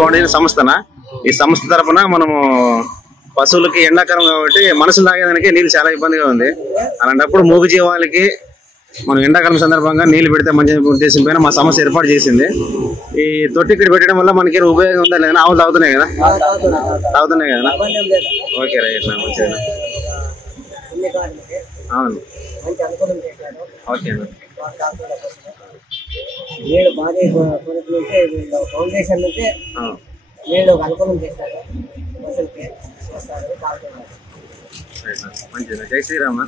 Foundation సంస్థన ఈ సంస్థ తరఫున మనము పశువులకి ఎండాకాలం కాబట్టి మనుషులు తాగేదానికి నీళ్ళు చాలా ఇబ్బందిగా ఉంది. అలాంటప్పుడు మూగ జీవాలకి మనం ఎండాకాలం సందర్భంగా నీళ్లు పెడితే మంచి ఉద్దేశం పైన మా సంస్థ ఏర్పాటు చేసింది. ఈ తొట్టి ఇక్కడ పెట్టడం వల్ల మనకి ఉపయోగం ఉందా లేదా? ఆవులు తాగుతున్నాయి కదా? తాగుతున్నాయి కదా? ఓకే రైట్, మంచిగా. అవును, ఓకే. ఫౌండేషన్ నుంచి అనుకూలం చేస్తారు. మంచిది. జై శ్రీరామ్.